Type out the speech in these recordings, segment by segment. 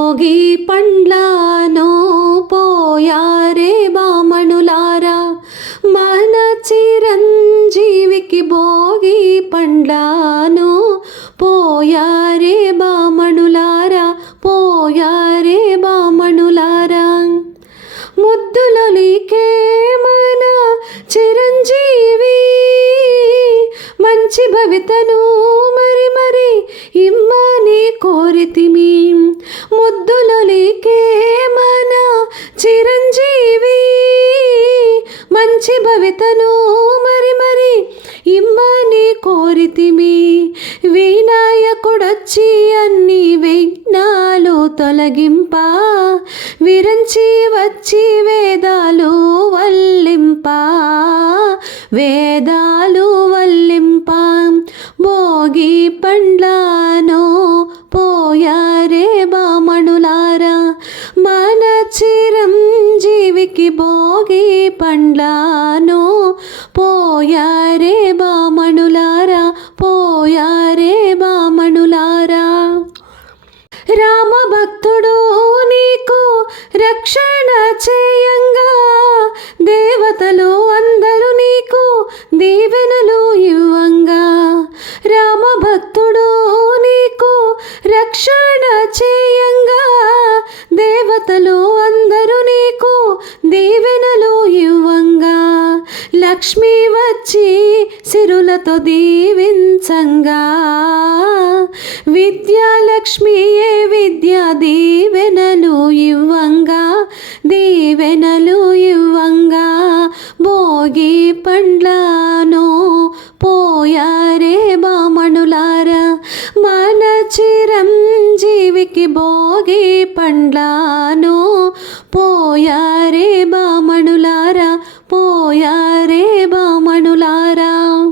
భోగి పండ్లను పోయారే బామణులారా. మన చిరంజీవికి భోగి పండ్లను పోయారే బామణులారా పోయారే బామణులారా. ముద్దులొలికే మన చిరంజీవి మంచి భవితను మరి మరి ఇమ్మని కోరితిమి. తొలగింప విరంచి వచ్చి వేదాలు వల్లింప. వేదాలు వల్లింప భోగి పండ్లను పోయారే బామణులారా. మన చిరంజీవికి భోగి పండ్లా దీవెనలు ఇవ్వంగా రామభక్తుడు నీకు రక్షణ చేయంగా. దేవతలు అందరూ నీకు దీవెనలు ఇవ్వంగా లక్ష్మి వచ్చి సిరులతో దీవించంగా. విద్యాలక్ష్మియే విద్యా దీవెనలు ఇవ్వ పండ్లాను పోయారే బామణులారా పోయారే బామణులారా.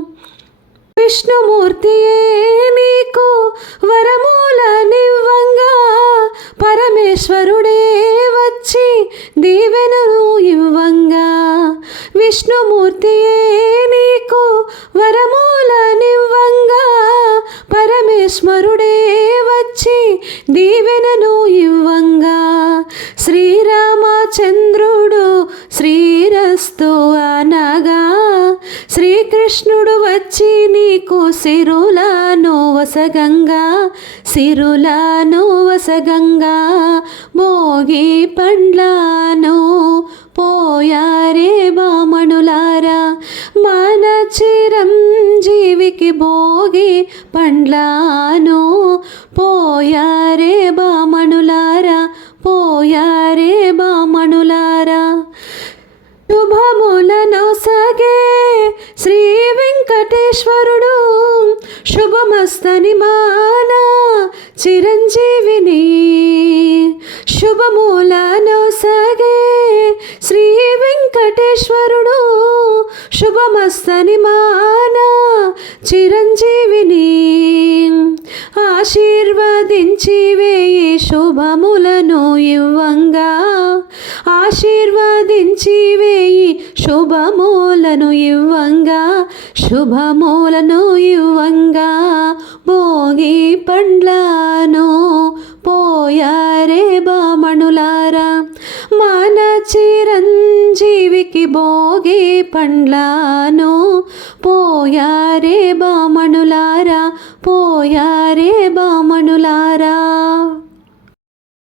విష్ణుమూర్తియే నీకు వరమూలనివ్వంగా? పరమేశ్వరుడే వచ్చి దీవెనను ఇవ్వంగా. విష్ణుమూర్తియే నీకు కృష్ణుడు వచ్చి నీకు సిరులాను వసగంగా సిరులాను వసగంగా మోగి పండ్లాను పోయారే బామణులారా మన చిరంజీవికి భోగి పండ్లా వెంకటేశ్వరుడు శుభమస్తని మాన చిరంజీవిని. శుభములను సగే శ్రీ వెంకటేశ్వరుడు శుభమస్తని మాన చిరంజీవిని. ఆశీర్వదించి వేయి శుభములను ఇవ్వంగా. ఆశీర్వదించి వేయి శుభమూలను ఇవ్వంగా శుభమూలను ఇవ్వంగా. భోగి పండ్లను పోయారే బామణులారా మన చిరంజీవికి భోగి పండ్లను పోయారే బా